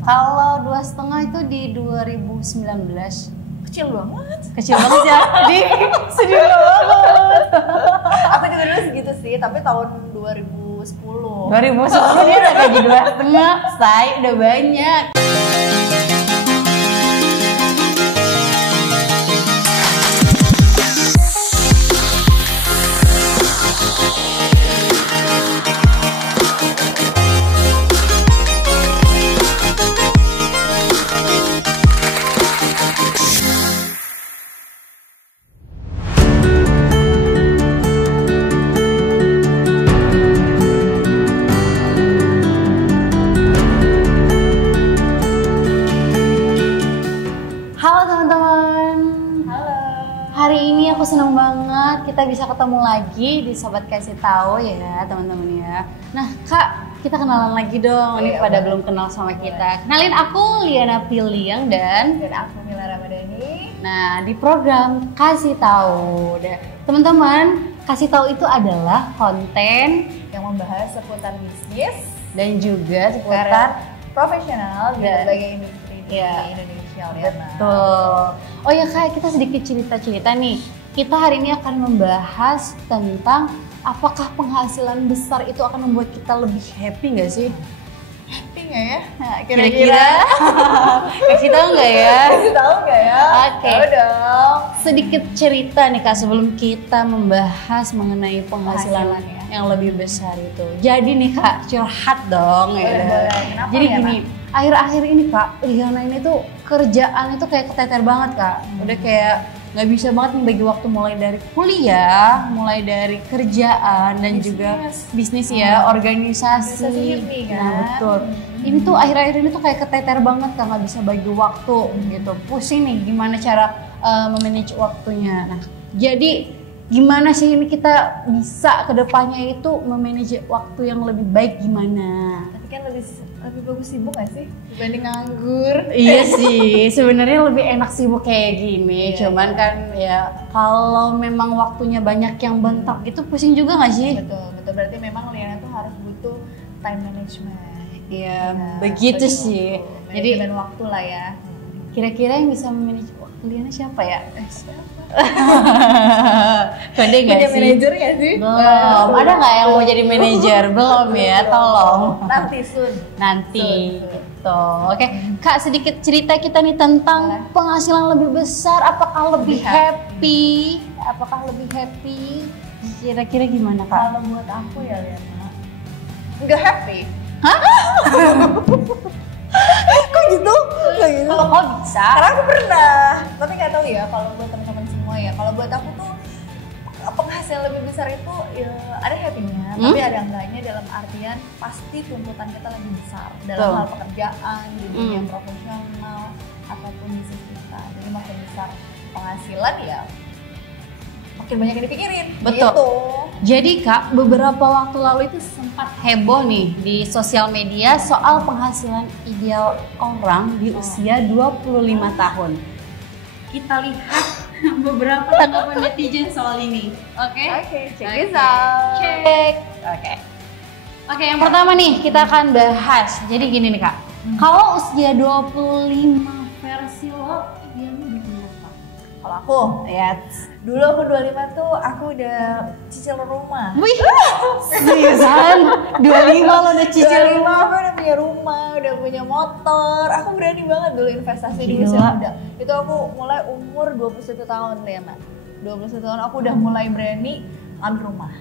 Kalau 2,5 itu di 2019. Kecil banget. Kecil banget ya. Sedih banget. Aku juga dulu segitu sih, tapi tahun 2010. 2010 dia udah gaji 2,5, say udah banyak. Aku senang banget kita bisa ketemu lagi di Sobat Kasih Tahu ya teman-teman ya. Nah Kak, kita kenalan lagi dong. Ini pada belum kenal sama kita. Kenalin, aku Liana Piliang dan aku Mila Ramadhani. Nah di program Kasih Tahu, teman-teman, Kasih Tahu itu adalah konten yang membahas seputar bisnis dan juga seputar profesional di berbagai industri di Indonesia. Betul. Oh ya Kak, kita sedikit cerita-cerita nih. Kita hari ini akan membahas tentang apakah penghasilan besar itu akan membuat kita lebih happy nggak sih? Happy nggak ya? Nah, kira-kira kasih tahu nggak ya? Kasih tahu nggak ya? Oke. Dong. Sedikit cerita nih Kak sebelum kita membahas mengenai penghasilan ya, yang lebih besar itu. Jadi nih Kak, curhat dong ya. Kenapa jadi ya, gini, akhir-akhir ini Kak, Liana ini tuh kerjaan itu kayak keteter banget Kak. Udah kayak nggak bisa banget membagi waktu mulai dari kuliah, mulai dari kerjaan dan juga bisnis ya, organisasi. Nah betul. Ini tuh akhir-akhir ini tuh kayak keteter banget Kak, nggak bisa bagi waktu gitu. Pusing nih gimana cara memanage waktunya. Nah jadi gimana sih ini kita bisa kedepannya itu memanage waktu yang lebih baik gimana? Tapi kan lebih bagus sibuk gak sih dibanding nganggur? Iya sih, sebenarnya lebih enak sibuk kayak gini. Cuman kan ya kalau memang waktunya banyak yang bentak itu pusing juga nggak sih? Betul. Berarti memang Liana tuh harus butuh time management. Iya, begitu sih. Jadi dengan waktu lah ya. Kira-kira yang bisa memanage waktu Liana siapa ya? Siapa? Kode nggak sih? Manajer nggak sih? Belum. Ada nggak yang mau jadi manajer? Belum ya, tolong. Nanti. Gitu. Oke, Kak sedikit cerita kita nih tentang penghasilan lebih besar. Apakah lebih happy? Kira-kira gimana Kak? Kalau buat aku ya Liana, nggak happy. Hah? Kok gitu? Kalau kau bisa? Karena aku pernah. Tapi nggak tahu ya kalau buat teman-teman semua ya. Kalau buat aku tuh penghasilan lebih besar itu ya, ada happy-nya, tapi ada enggaknya dalam artian pasti tuntutan kita lebih besar dalam hal pekerjaan, di dunia profesional ataupun bisnis kita. Jadi makin besar penghasilan ya makin banyak yang dipikirin. Betul. Gitu. Jadi Kak, beberapa waktu lalu itu sempat heboh nih di sosial media soal penghasilan ideal orang di usia 25 tahun. Kita lihat beberapa tanggapan netizen soal ini. Oke, check this out. Oke, yang pertama nih kita akan bahas. Jadi gini nih Kak, kalau usia 25 versi lo, idealnya udah berapa? Kalau aku, dulu aku 25 tuh aku udah cicil rumah. Wih, seriusan? 25 lo udah cicil 25 aku udah punya rumah, udah punya motor. Aku berani banget dulu investasi di usia muda. Itu aku mulai umur 21 tahun, Liana. 21 tahun aku udah mulai berani ambil rumah.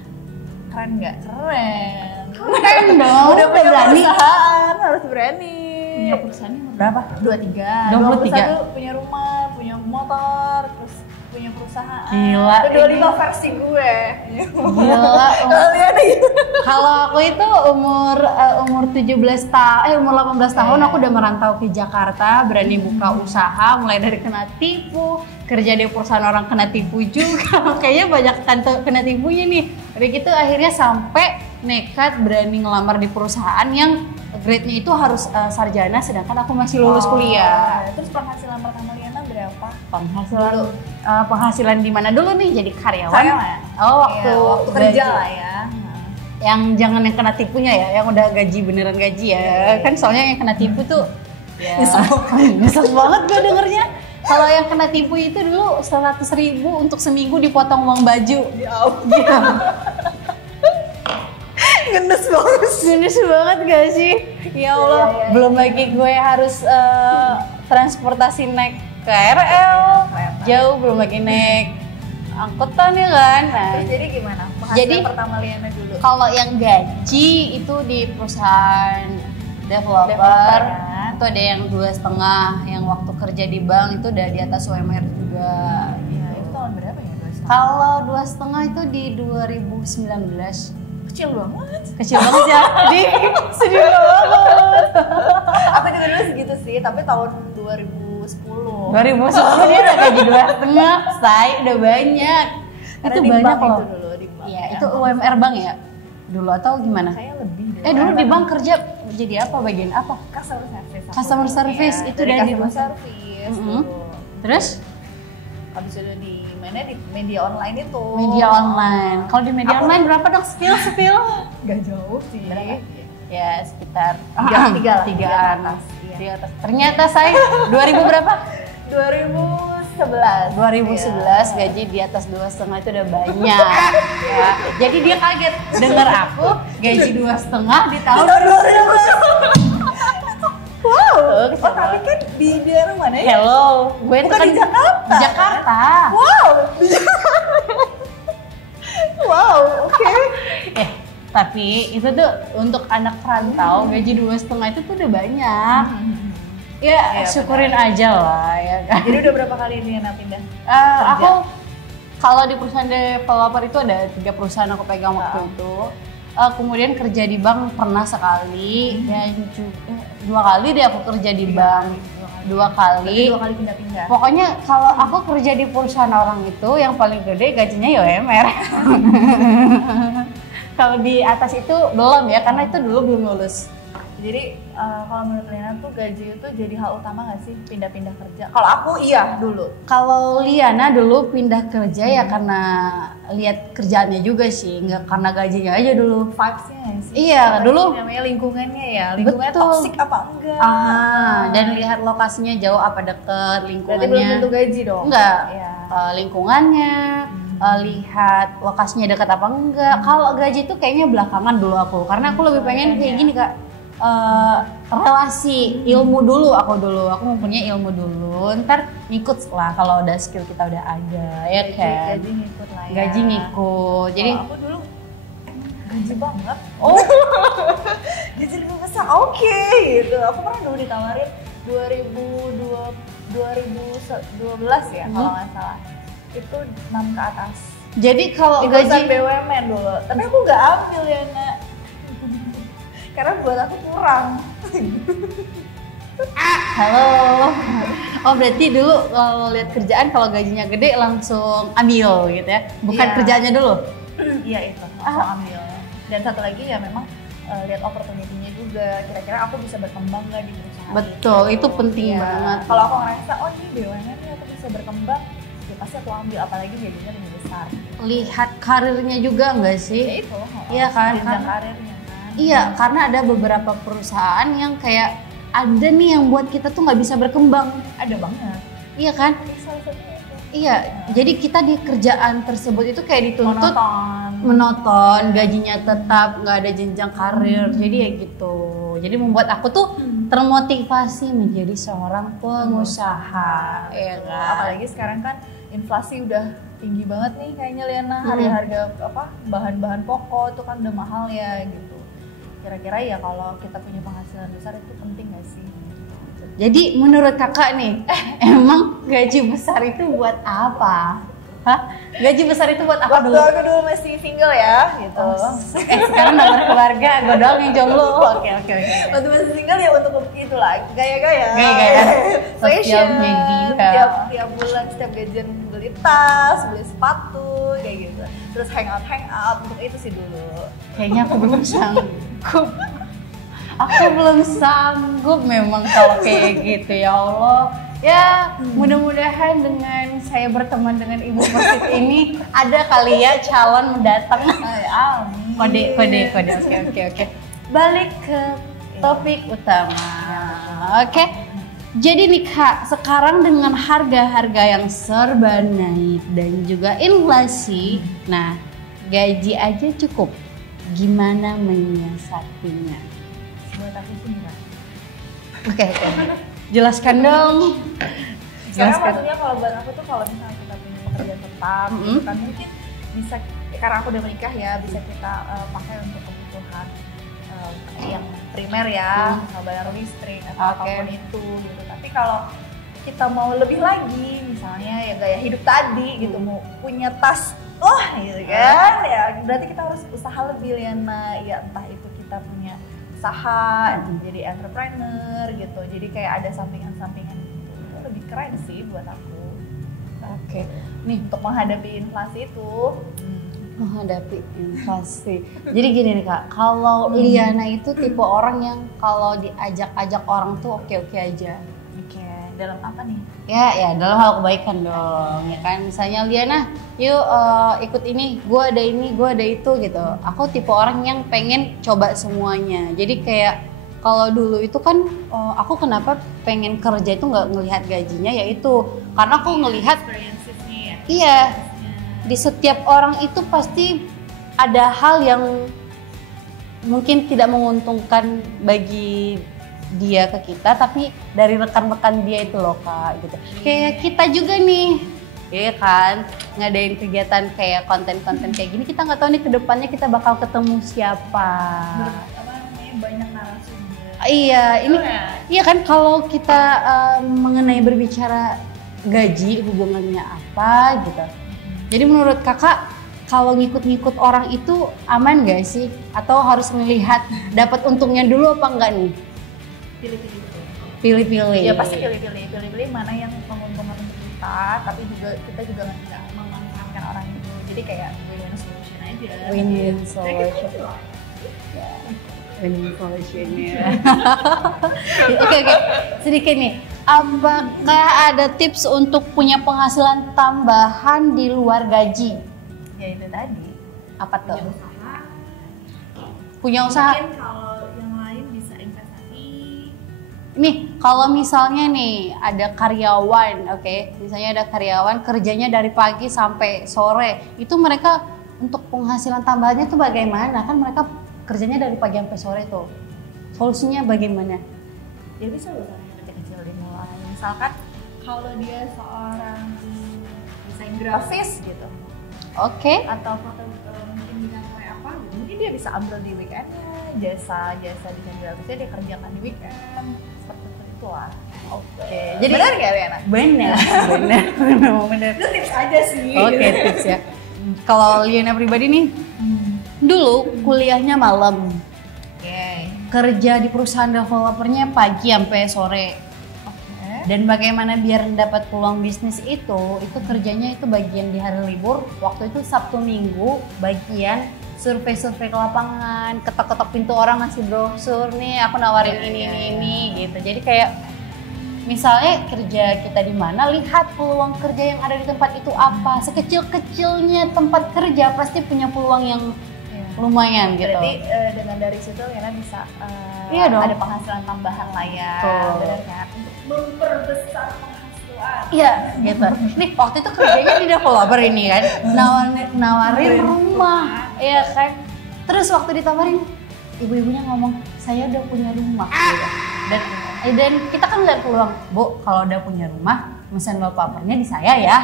Keren nggak? Keren dong. Udah punya perusahaan, harus berani. Punya perusahaan berapa? 23 punya rumah, punya motor, terus punya perusahaan. Gila. Itu 25 versi gue. Gila. Kalau aku itu umur 18 tahun aku udah merantau ke Jakarta, berani buka usaha, mulai dari kena tipu, kerja di perusahaan orang kena tipu juga. Kayaknya banyak kena tipunya nih. Begitu akhirnya sampai nekat berani ngelamar di perusahaan yang grade-nya itu harus sarjana, sedangkan aku masih lulus kuliah. Terus penghasilan pertama Liana berapa? Penghasilan di mana dulu nih? Jadi karyawan? Oh, waktu kerja lah ya. Yang jangan yang kena tipunya ya, yang udah gaji beneran gaji ya. Kan soalnya yang kena tipu tuh Ya. Nyesek banget gue dengernya. Kalau yang kena tipu itu dulu 100.000 untuk seminggu dipotong uang baju. Ya ampun. Ngenes banget. Ngenes banget gak sih? Ya Allah, Ya. belum lagi gue harus transportasi naik KRL, jauh, belum lagi naik angkutan ya kan. Nah, Terus jadi gimana? Penghasilan Jadi, pertama Liana dulu. kalau yang gaji itu di perusahaan developer, Kan? itu ada yang 2,5, yang waktu kerja di bank itu udah di atas UMR juga. Ya, itu tahun berapa ya? 2,5? Kalau 2,5 itu di 2019. Kecil banget. Kecil banget ya, sedih banget. Aku juga dulu segitu sih, tapi tahun 2010. 2010 dia udah gaji 2,5, say, udah banyak. Karena Itu di banyak bank loh. itu dulu di bank. Iya, ya. itu UMR bank ya? Dulu atau gimana? Kayak lebih deh. Dulu di bank kerja jadi apa, bagian apa? Customer service. aku Customer dulu. service, Iya, itu dari dari customer di- service Mm-mm. dulu. Terus Habis itu di mana, di media online itu. media online. Kalau di media Aku- online berapa dong spill? Gak jauh sih. Ya sekitar Tiga lah, tiga ke atas, iya. Tiga atas. Ternyata saya 2000 berapa? 2011. 2011 Iya. gaji di atas 2,5 itu udah banyak. Ya. Jadi dia kaget dengar aku gaji 2,5 di tahun 2011. Wow. Tuh, Oh, tapi kan di daerah mana ya? Hello, gue itu Bukan kan di Jakarta. Di Jakarta. Wow. Wow, oke. Tapi itu tuh untuk anak perantau gaji 2,5 itu tuh udah banyak. Ya, Iya, syukurin aja lah ya kan. Jadi udah berapa kali Liana pindah? Aku kalau di perusahaan developer itu ada 3 perusahaan aku pegang waktu itu. Kemudian kerja di bank pernah sekali, dan juga 2 kali deh aku kerja di bank. 2 kali. 2 kali pindah-pindah. Pokoknya kalau aku kerja di perusahaan orang itu yang paling gede gajinya ya UMR. Kalau di atas itu belum ya, karena itu dulu belum lulus. Jadi kalau menurut Liana tuh gaji itu jadi hal utama nggak sih pindah-pindah kerja? Kalau aku iya dulu. Kalau Liana dulu pindah kerja ya karena lihat kerjaannya juga sih, nggak karena gajinya aja dulu. Vibes-nya nggak sih? Iya, Apa dulu. sih namanya lingkungannya ya, lingkungannya Betul. toksik apa enggak? Dan lihat lokasinya jauh apa deket, Berarti belum lingkungannya. tentu gaji dong? Enggak. Iya. Lingkungannya, lihat lokasinya dekat apa enggak. Kalau gaji tuh kayaknya belakangan dulu aku, karena aku lebih pengen kayak gini Kak. Relasi ilmu dulu aku mempunyai ilmu dulu, ntar ngikut lah kalau udah skill kita udah ada ya kan. Gaji ngikut lah ya. Gaji ngikut, jadi Kalau aku dulu gaji banget. Oh, gaji lebih besar. Oke, gitu. Aku pernah dulu ditawarin 2012 ya kalau nggak salah. Itu 6 ke atas. jadi kalau Di perusahaan gaji BUMN dulu. Tapi aku nggak ambil ya nak. Karena buat aku kurang. halo. Oh berarti dulu kalau lihat kerjaan kalau gajinya gede langsung ambil gitu ya, bukan Iya. kerjaannya dulu. Iya itu, langsung ambil. Dan satu lagi ya memang lihat opportunity-nya juga. Kira-kira aku bisa berkembang nggak di perusahaan Betul, itu penting Iya. banget. Kalau aku ngerasa, oh ini BUMN nih aku bisa berkembang, ya pasti aku ambil. Apalagi gajinya lebih besar. Lihat karirnya juga nggak Ya sih? itu, Iya kan, jenjang karena- karirnya kan. Iya, karena ada beberapa perusahaan yang kayak ada nih yang buat kita tuh nggak bisa berkembang. Ada banget. Iya kan? Ini salah satunya itu. Iya, jadi kita di kerjaan tersebut itu kayak dituntut Monoton. menonton, gajinya tetap, nggak ada jenjang karir, jadi ya gitu. Jadi membuat aku tuh termotivasi menjadi seorang pengusaha, ya kan? Apalagi sekarang kan inflasi udah tinggi banget nih kayaknya Liana, harga bahan-bahan pokok itu kan udah mahal ya gitu. Kira-kira ya kalau kita punya penghasilan besar itu penting gak sih? Jadi menurut kakak nih, emang gaji besar itu buat apa? Hah? Gaji besar itu buat apa Waktu dulu? aku dulu masih single ya gitu. Sekarang udah berkeluarga, gue doang yang jomblo. Oke. Waktu masih single ya untuk itulah gaya-gaya. Gaya-gaya. Fashion. Sosial media. Tiap bulan setiap gajian beli tas, beli sepatu kayak gitu. Terus hangout untuk itu sih dulu. Kayaknya aku belum sanggup. Aku belum sanggup memang kalau kayak gitu, ya Allah. Ya, mudah-mudahan dengan saya berteman dengan Ibu Persit ini ada kali ya calon mendatang. Amin. Kode. Oke. Balik ke topik utama. Oke. Jadi nih Kak, sekarang dengan harga-harga yang serba naik dan juga inflasi, nah gaji aja cukup. Gimana menyiasatinya? Buat aku sih gimana? Oke. Jelaskan dong. Karena maksudnya kalau buat aku tuh kalau misalnya kita punya pekerjaan tetap, gitu kan mungkin bisa, karena aku udah menikah ya, bisa kita pakai untuk kebutuhan yang primer ya, misal bayar listrik atau apapun itu gitu. Tapi kalau kita mau lebih lagi, misalnya ya gaya hidup tadi gitu, mau punya tas, gitu kan, ya berarti kita harus usaha lebih Liana, ya entah itu kita punya usaha, jadi entrepreneur gitu, jadi kayak ada sampingan-sampingan gitu, itu lebih keren sih buat aku. Oke, nih Untuk menghadapi inflasi itu. menghadapi inflasi. Jadi gini nih Kak, kalau Liana itu tipe orang yang kalau diajak-ajak orang tuh oke-oke aja. Oke, dalam apa nih? Ya dalam hal kebaikan dong, ya kan. Misalnya Liana, yuk ikut ini, gue ada ini, gue ada itu gitu. Aku tipe orang yang pengen coba semuanya. Jadi kayak kalau dulu itu kan aku kenapa pengen kerja itu nggak ngelihat gajinya, yaitu karena aku ngelihat iya, di setiap orang itu pasti ada hal yang mungkin tidak menguntungkan bagi dia ke kita, tapi dari rekan-rekan dia itu loh Kak gitu. Kayak kita juga nih, ya kan, ngadain kegiatan kayak konten-konten kayak gini, kita nggak tahu nih kedepannya kita bakal ketemu siapa. Banyak narasumber. Iya, ini iya kan kalau kita mengenai berbicara gaji hubungannya apa gitu. Jadi menurut Kakak kalau ngikut-ngikut orang itu aman gak sih? Atau harus melihat dapat untungnya dulu apa enggak nih? Pilih-pilih. Ya pasti pilih-pilih mana yang menguntungkan untuk kita, tapi juga kita juga nggak memanfaatkan orang itu. Jadi kayak win-win solution aja. Win-win solution. Win-win solutionnya. Oke. Sedikit nih. Apakah ada tips untuk punya penghasilan tambahan di luar gaji? Ya itu tadi. Apa tuh? Usaha. Punya usaha. Mungkin kalau yang lain bisa investasi. Nih, kalau misalnya nih ada karyawan, misalnya ada karyawan kerjanya dari pagi sampai sore, itu mereka untuk penghasilan tambahannya tuh bagaimana? Kan mereka kerjanya dari pagi sampai sore tuh. Solusinya bagaimana? Ya bisa usaha kecil dimulai. Misalkan kalau dia seorang desain grafis gitu. Oke. Atau foto mungkin bidang kayak apa gitu. Mungkin dia bisa ambil di weekendnya, jasa desain grafisnya dia kerjakan di weekend. Seperti itu lah. Oke. Jadi benar nggak Liana? Benar. Itu tips aja sih. Oke, tips ya. Kalau Liana pribadi nih, dulu kuliahnya malam. Kerja di perusahaan developernya pagi sampai sore. Dan bagaimana biar dapat peluang bisnis itu kerjanya itu bagian di hari libur, waktu itu Sabtu Minggu, bagian survei-survei ke lapangan, ketok-ketok pintu orang ngasih brosur nih, aku nawarin ini gitu. Jadi kayak misalnya kerja kita di mana, lihat peluang kerja yang ada di tempat itu apa. Sekecil-kecilnya tempat kerja pasti punya peluang yang lumayan gitu. Berarti dengan dari situ Liana bisa ada penghasilan tambahan lah ya. Benar kan? Untuk memperbesar penghasilan. Iya gitu. Nih waktu itu kerjanya di developer ini kan, nawarin rumah, iya kan. Terus waktu ditawarin, ibu-ibunya ngomong saya udah punya rumah. Gitu. Dan kita kan lihat peluang, Bu, kalau udah punya rumah, mesin wallpapernya di saya ya.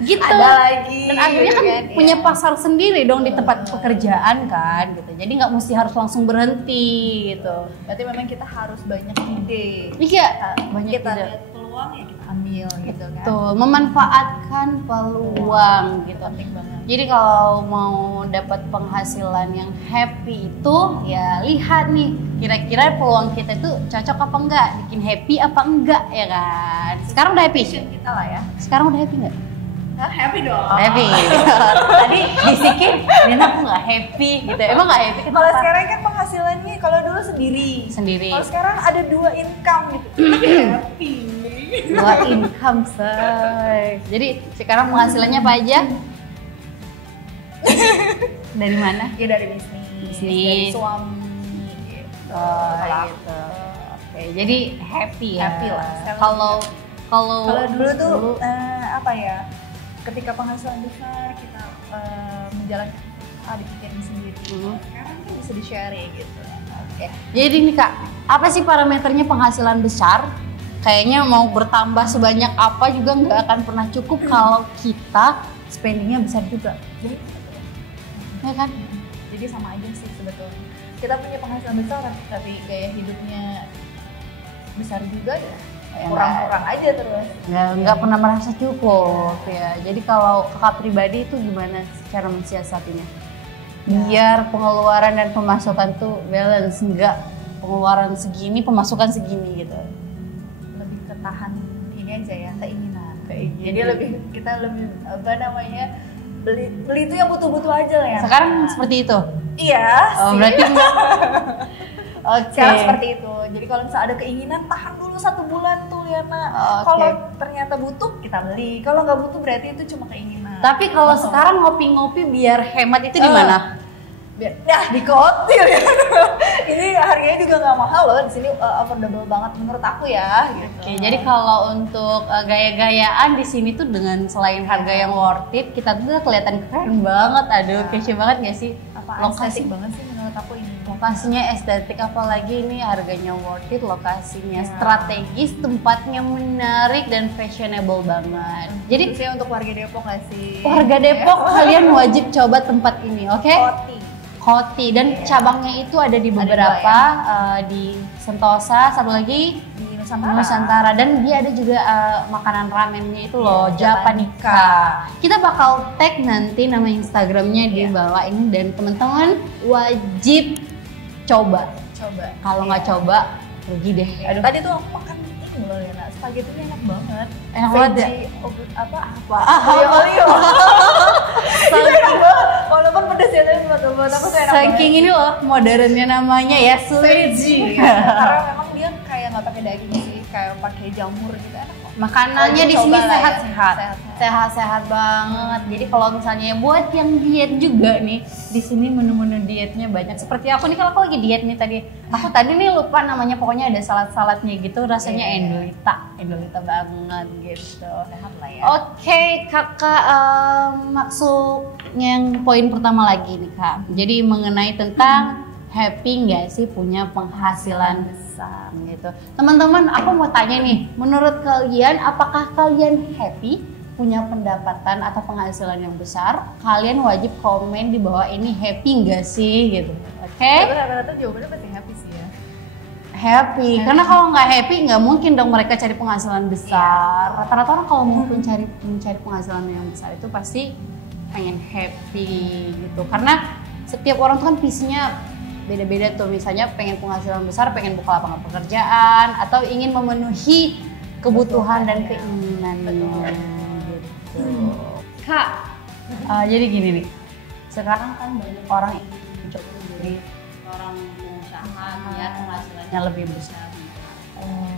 Gitu. Ada lagi. Dan akhirnya kan punya pasar sendiri dong di tempat pekerjaan kan, gitu. Jadi nggak mesti harus langsung berhenti gitu. Berarti memang kita harus banyak ide. Iya, banyak kita ide. lihat peluang ya kita ambil gitu kan. Tuh, memanfaatkan peluang gitu. Penting banget. Jadi kalau mau dapat penghasilan yang happy itu ya lihat nih kira-kira peluang kita itu cocok apa enggak, bikin happy apa enggak ya kan. Sekarang udah happy? Kita lah ya. Sekarang udah happy nggak? Happy dong. Happy. Tadi bisikin, Nina aku nggak happy gitu. Emang nggak happy? Kalau sekarang kan penghasilannya kalau dulu sendiri. Kalau sekarang ada 2 income gitu. Happy. 2 income say. Jadi sekarang penghasilannya apa aja? Dari mana? Ya dari bisnis. Dari suami. Gitu. Oh gitu. Oke, jadi happy ya. Happy lah. Kalau dulu tuh apa ya? Ketika penghasilan besar kita menjalankan dipikirin sendiri. Sekarang kan bisa di-sharing gitu. Oke. Jadi nih Kak, apa sih parameternya penghasilan besar? Kayaknya mau bertambah sebanyak apa juga nggak akan pernah cukup kalau kita spendingnya besar juga. Ya kan? Jadi sama aja sih sebetulnya. Kita punya penghasilan besar tapi gaya hidupnya besar juga ya. Kurang-kurang aja terus. Nggak pernah merasa cukup ya. Jadi kalau Kakak pribadi itu gimana cara mensiasatinya? Biar pengeluaran dan pemasukan tuh balance, nggak pengeluaran segini, pemasukan segini gitu. Tahan ini aja ya, keinginan. Jadi kita lebih apa namanya, beli itu yang butuh-butuh aja lah ya. Sekarang seperti itu? Iya sih. Berarti enggak. Oke. Sekarang seperti itu. Jadi kalau misalnya ada keinginan, tahan dulu 1 bulan tuh Liana. Kalau ternyata butuh, kita beli. Kalau nggak butuh berarti itu cuma keinginan. Tapi kalau sekarang ngopi-ngopi biar hemat itu di mana? Di kotil ya. Ini harganya juga nggak mahal loh, di sini affordable banget menurut aku ya. Gitu. Oke, jadi kalau untuk gaya-gayaan di sini tuh dengan selain harga yang worth it, kita tuh kelihatan keren banget. Aduh, kece banget nggak sih? Estetik banget sih menurut aku ini. Lokasinya estetik, apalagi ini harganya worth it, lokasinya strategis, tempatnya menarik dan fashionable banget. Jadi saya untuk warga Depok nggak sih? Warga Depok kalian wajib coba tempat ini, oke? Koti dan cabangnya itu ada di beberapa di Sentosa, satu lagi di Nusantara dan dia ada juga makanan ramennya itu loh, Japanika. Kita bakal tag nanti nama Instagramnya di bawah ini dan teman-teman wajib coba. Kalau nggak coba rugi deh. Aduh. Tadi tuh aku makan ini loh Lena, spaghettinya enak banget. Enak banget ya? Apa? Olio. Itu enak banget. Walaupun pedas ya tapi buat aku tuh enak banget. Saking ini loh modernnya namanya ya Suiji. Karena memang dia kayak nggak pakai daging sih, kayak pakai jamur gitu, enak kok. Makanannya di sini sehat-sehat banget. Jadi kalau misalnya buat yang diet juga nih, di sini menu-menu dietnya banyak. Seperti aku nih, kalau aku lagi diet nih tadi. Aku tadi nih lupa namanya, pokoknya ada salad-saladnya gitu, rasanya endolita banget gitu. Sehat lah ya. Oke, Kakak maksud yang poin pertama lagi nih Kak. Jadi mengenai tentang happy nggak sih punya penghasilan besar gitu. Teman-teman, aku mau tanya nih, menurut kalian apakah kalian happy punya pendapatan atau penghasilan yang besar? Kalian wajib komen di bawah ini, happy nggak sih gitu. Oke? Rata-rata jawabannya pasti happy sih ya. Happy, karena kalau nggak happy nggak mungkin dong mereka cari penghasilan besar. Rata-rata orang kalau mau mencari penghasilan yang besar itu pasti pengen happy gitu. Karena setiap orang tuh kan visinya beda-beda tuh, misalnya pengen penghasilan besar, pengen buka lapangan pekerjaan, atau ingin memenuhi kebutuhan dan keinginannya gitu. Kak, jadi gini nih, sekarang kan banyak orang yang mencoba menjadi orang pengusaha biar penghasilannya lebih besar.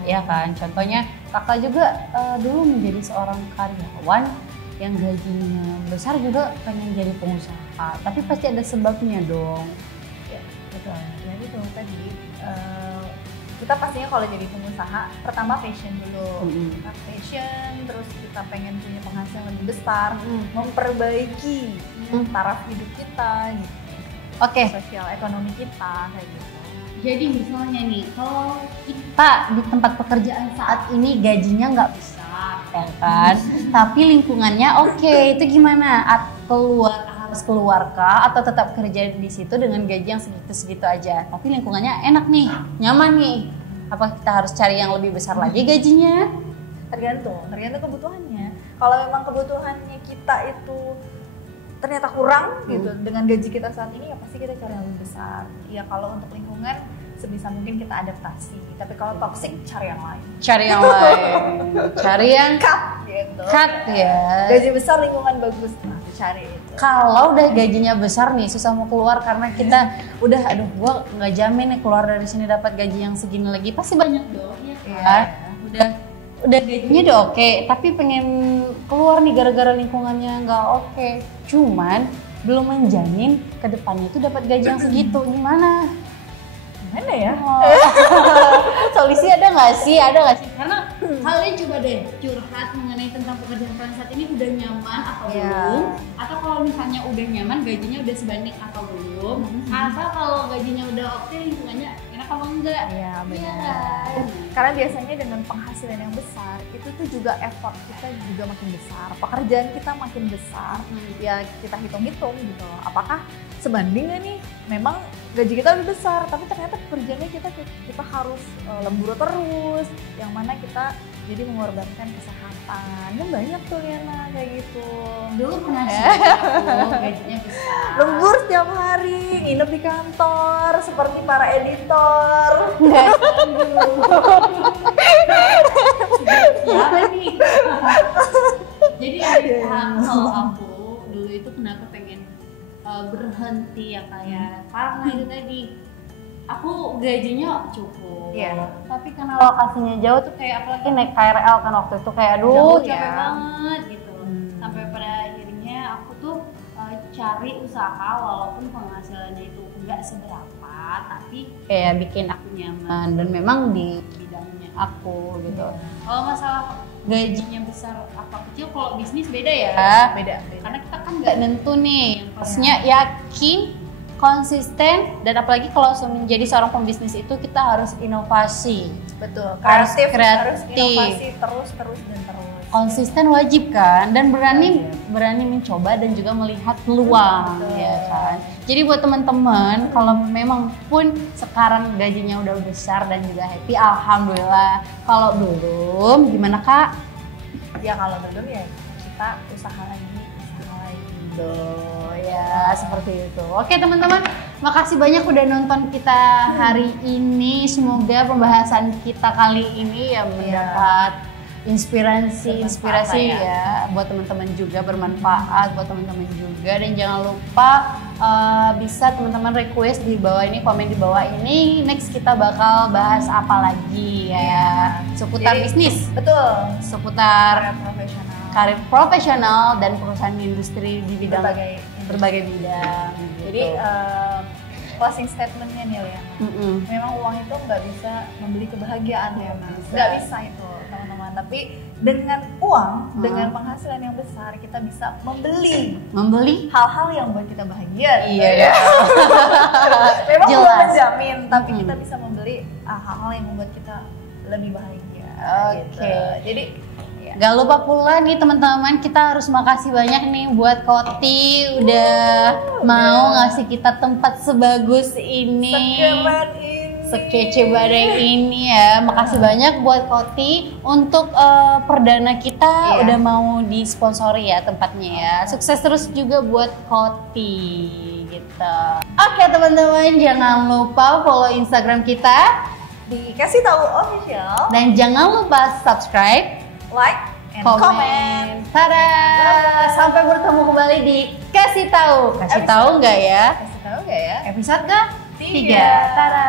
Ya kan, contohnya kakak juga dulu menjadi seorang karyawan yang gajinya besar juga pengen jadi pengusaha, tapi pasti ada sebabnya dong. Betul. Jadi tuh tadi kita pastinya kalau jadi pengusaha pertama passion dulu. Kita passion, terus kita pengen punya penghasilan lebih besar, memperbaiki taraf hidup kita gitu. Oke. Sosial ekonomi kita kayak gitu. Jadi misalnya nih, kalau kita di tempat pekerjaan saat ini gajinya nggak besar, ya kan? Tapi lingkungannya oke, itu gimana? Harus keluar kah atau tetap kerja di situ dengan gaji yang segitu-segitu aja, tapi lingkungannya enak nih, nyaman nih, apa kita harus cari yang lebih besar lagi gajinya? Tergantung kebutuhannya. Kalau memang kebutuhannya kita itu ternyata kurang gitu dengan gaji kita saat ini, ya pasti kita cari yang lebih besar. Ya kalau untuk lingkungan sebisa mungkin kita adaptasi, tapi kalau toxic cari yang lain. Cari yang cut gitu. Cut ya. Gaji besar, lingkungan bagus, nah cari itu. Kalau udah gajinya besar nih, susah mau keluar karena kita udah gua nggak jamin nih keluar dari sini dapat gaji yang segini lagi, pasti banyak dong ya kan. Udah gajinya udah oke, tapi pengen keluar nih gara-gara lingkungannya nggak oke. Cuman belum menjamin ke depannya itu dapat gaji yang segitu. Gimana ya? solusi ada nggak sih? Ada nggak sih? Karena kalian coba deh curhat mengenai tentang pekerjaan kalian saat ini udah nyaman atau belum? Atau kalau misalnya udah nyaman, gajinya udah sebanding atau belum? Atau kalau gajinya udah oke, lingkungannya enak apa enggak? Iya benar. Kan? Karena biasanya dengan penghasilan yang besar itu tuh juga effort kita juga makin besar, pekerjaan kita makin besar. Ya kita hitung-hitung gitu loh. Apakah sebanding nggak nih? Memang gaji kita lebih besar, tapi ternyata pekerjaannya kita harus lembur terus, yang mana kita jadi mengorbankan kesehatan. Dan banyak tuh Liana kayak gitu. Dulu pernah sih aku gajinya besar. Lembur setiap hari, nginep di kantor seperti para editor. Siapa nih? Jadi kalau aku dulu itu kenapa pengen berhenti ya kayak karena itu tadi aku gajinya cukup, tapi karena lokasinya jauh tuh kayak apalagi naik KRL kan waktu itu kayak aduh capek banget gitu. Sampai pada akhirnya aku tuh cari usaha walaupun penghasilannya itu enggak seberapa, tapi kayak bikin aku nyaman dan memang di bidangnya aku gitu. Kalau masalah gajinya besar apa kecil, kalau bisnis beda ya. Beda. Karena kita kan nggak nentu nih. Pastinya yakin, konsisten, dan apalagi kalau menjadi seorang pembisnis itu kita harus inovasi. Betul. Harus Harus kreatif. inovasi terus dan terus. Konsisten wajib kan, dan berani mencoba dan juga melihat peluang, ya kan. Jadi buat teman-teman, kalau memang pun sekarang gajinya udah besar dan juga happy, alhamdulillah. Kalau belum, gimana Kak? Ya kalau belum ya kita usaha lagi. Tuh, ya seperti itu. Oke teman-teman, makasih banyak udah nonton kita hari ini. Semoga pembahasan kita kali ini ya mendapat inspirasi ya buat teman-teman juga, bermanfaat buat teman-teman juga. Dan jangan lupa bisa teman-teman request di bawah ini, komen di bawah ini, next kita bakal bahas apa lagi ya, seputar bisnis, betul, seputar karir profesional dan perusahaan industri di bidang berbagai bidang gitu. Jadi closing statementnya nih ya, memang uang itu nggak bisa membeli kebahagiaan ya, nggak bisa itu teman-teman. Tapi dengan uang, dengan penghasilan yang besar, kita bisa membeli hal-hal yang buat kita bahagia. Iya ya. Memang belum menjamin, tapi kita bisa membeli hal-hal yang membuat kita lebih bahagia. Gitu. Jadi gak lupa pula nih teman-teman, kita harus makasih banyak nih buat Koti udah mau ngasih kita tempat sebagus ini, sekece badai ini ya. Makasih banyak buat Koti untuk perdana kita udah mau disponsori ya tempatnya ya. Sukses terus juga buat Koti gitu. Oke teman-teman, jangan lupa follow Instagram kita dikasih tahu official, dan jangan lupa subscribe, like, and comment. Tada! Sampai bertemu kembali di Kasih Tahu. Kasih tahu nggak ya? Kasih tahu nggak ya? Episode ke 3. Tada!